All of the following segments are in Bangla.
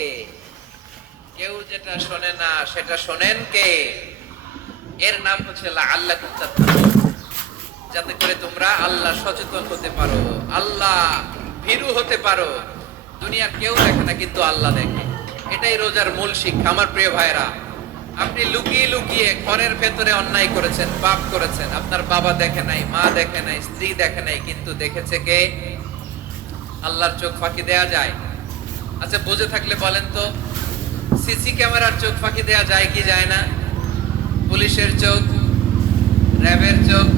কে? কেউ যেটা শোনে না সেটা শোনেন কে? এর নাম হচ্ছে লাআল্লাকুম তাত্তাকুন, যাতে করে তোমরা আল্লাহ সচেতন হতে পারো, আল্লাহ ভীরু হতে পারো। দুনিয়ার কেউ দেখে না, কিন্তু আল্লাহ দেখে। এটাই রোজার মূল শিক্ষা। আমার প্রিয় ভাইরা, আপনি লুকিয়ে লুকিয়ে ঘরের ভেতরে অন্যায় করেছেন, পাপ করেছেন, আপনার বাবা দেখে নাই, মা দেখে নাই, স্ত্রী দেখে নাই, কিন্তু দেখেছে কে? আল্লাহর চোখ ফাঁকি দেয়া যায়? আচ্ছা, বুঝে থাকলে বলেন তো, সিসি ক্যামেরার চোখ ফাঁকি দেয়া যায় কি যায় না? পুলিশের চোখ, র্যাবের চোখ,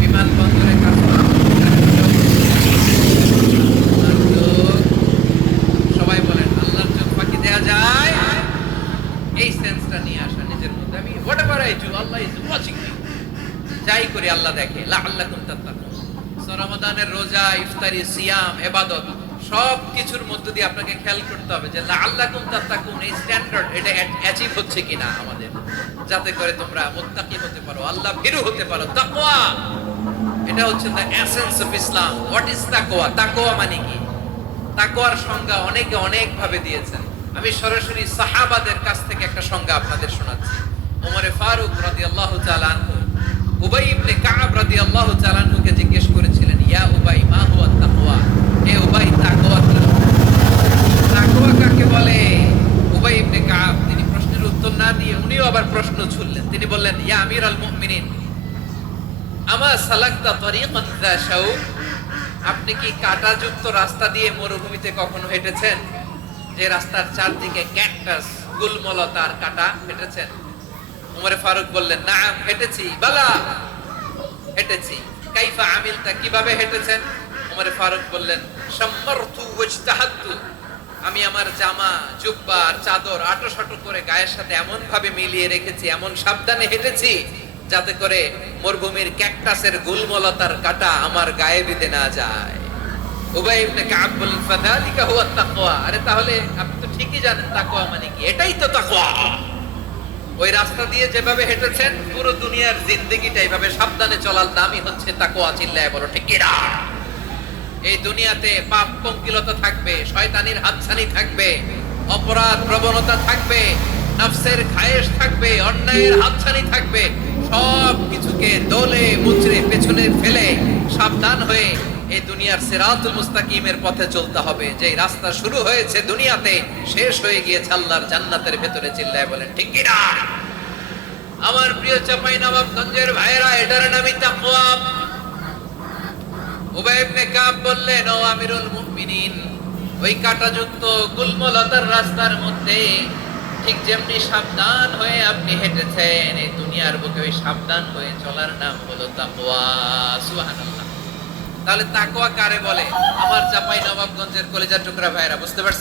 বিমানবন্দরে কাজ করা চোখ, সবাই বলেন আল্লাহর চোখ ফাঁকি দেয়া যায়? এই সেন্সটা নিয়ে আসা নিজের মধ্যে, আমি whatever I do Allah is watching me, যাই করি আল্লাহ দেখে। লাআল্লাকুম তাত্তাকুন। রমাদানের রোজা, ইফতারি, সিয়াম, ইবাদত সব কিছুর মধ্য দিয়ে আপনাকে খেয়াল করতে হবে যে লাআল্লাকুম তাত্তাকুন এই স্ট্যান্ডার্ড এটা অ্যাচিভ হচ্ছে কিনা আমাদের, যাতে করে তোমরা মুত্তাকি হতে পারো, আল্লাহ ভীরু হতে পারো। তাকওয়া, এটা হচ্ছে the essence of Islam. What is তাকওয়া? তাকওয়া মানে কি? তাকওয়ার সংজ্ঞা অনেকে অনেক ভাবে দিয়েছেন। আমি সরাসরি সাহাবাদের কাছ থেকে একটা সংজ্ঞা আপনাদের শোনাচ্ছি। ওমরে ফারুক রাদিয়াল্লাহু তাআলা আনহু উবাই ইবনে কাব রাদিয়াল্লাহু তাআলা আনহুকে জিজ্ঞেস করেছিলেন, ইয়া উবাই মা হুয়া তাকওয়া? হে উবাই, তাকওয়া কি? তাকওয়া কাকে বলে? উবাই ইবনে কাব তিনি প্রশ্নের উত্তর না দিয়ে উনিও আবার প্রশ্ন ছুড়লেন। তিনি বললেন, ইয়া আমিরাল মুমিনিন, আমা সালাকতা তরিকান যা শাউক? আপনি কি কাঁটাযুক্ত রাস্তা দিয়ে মরুভূমিতে কখনো হেঁটেছেন, যে রাস্তার চারদিকে ক্যাকটাস, গুলমলতার কাঁটা? হেঁটেছেন? উমরে ফারুক বললেন, নাম, হেঁটেছি। বালা, হেঁটেছি। কাইফা আমিলতা, কিভাবে হেঁটেছেন? উমরে ফারুক বললেন, শাম্মারতু ওয়াজতাহাদতু, আমি আমার জামা, জুব্বা আর চাদর আঁটো-সাঁটো করে গায়ের সাথে এমন ভাবে মিলিয়ে রেখেছি, এমন সাবধানে হেঁটেছি যাতে করে মরুভূমির ক্যাকটাসের গুলমলতার কাঁটা আমার গায়ে বিঁধে না যায়। উবাই ইবনে কাব বললেন, ফাযালিকা হুয়া তাকওয়া। আরে তাহলে আপনি তো ঠিকই জানেন তাকওয়া মানে কি, এটাই তো তাকওয়া। ওই রাস্তা দিয়ে যেভাবে হেঁটেছেন, পুরো দুনিয়ার জিন্দেগিটা এইভাবে সাবধানে চলার নামই হচ্ছে তাকওয়া। চিল্লায় বলো ঠিক কিনা? এই দুনিয়াতে পাপ পঙ্কিলতা থাকবে, শয়তানির হাতছানি থাকবে, অপরাধ প্রবণতা থাকবে, নফসের খায়েশ থাকবে, অন্যায়ের হাতছানি থাকবে। সব কিছুকে দলে মুচড়ে পেছনে ফেলে সাবধান হয়ে এই দুনিয়ার সিরাতুল মুস্তাকিমের পথে চলতে হবে। যে রাস্তা শুরু হয়েছে দুনিয়াতে, শেষ হয়ে গিয়েছে আল্লাহর জান্নাতের ভেতরে। চিল্লায় বলেন ঠিক কিনা? আমার প্রিয় চাঁপাইনবাবগঞ্জের ভাইরা, এটার নামই তাকওয়া। উবাই ইবনে কাব বললেন, ও আমিরুল মুমিনিন, ওই কাঁটাযুক্ত গুলমলতার রাস্তার মধ্যে ঠিক যেমনি সাবধান হয়ে আপনি হেঁটেছেন, এই দুনিয়ার বুকে ওই সাবধান হয়ে চলার নাম হলো তাকওয়া। সুবহানাল্লাহ। তাহলে তাকওয়া কারে বলে? আমার চাঁপাইনবাবগঞ্জের কলিজার টুকরা ভাইরা, বুঝতে পারছেন?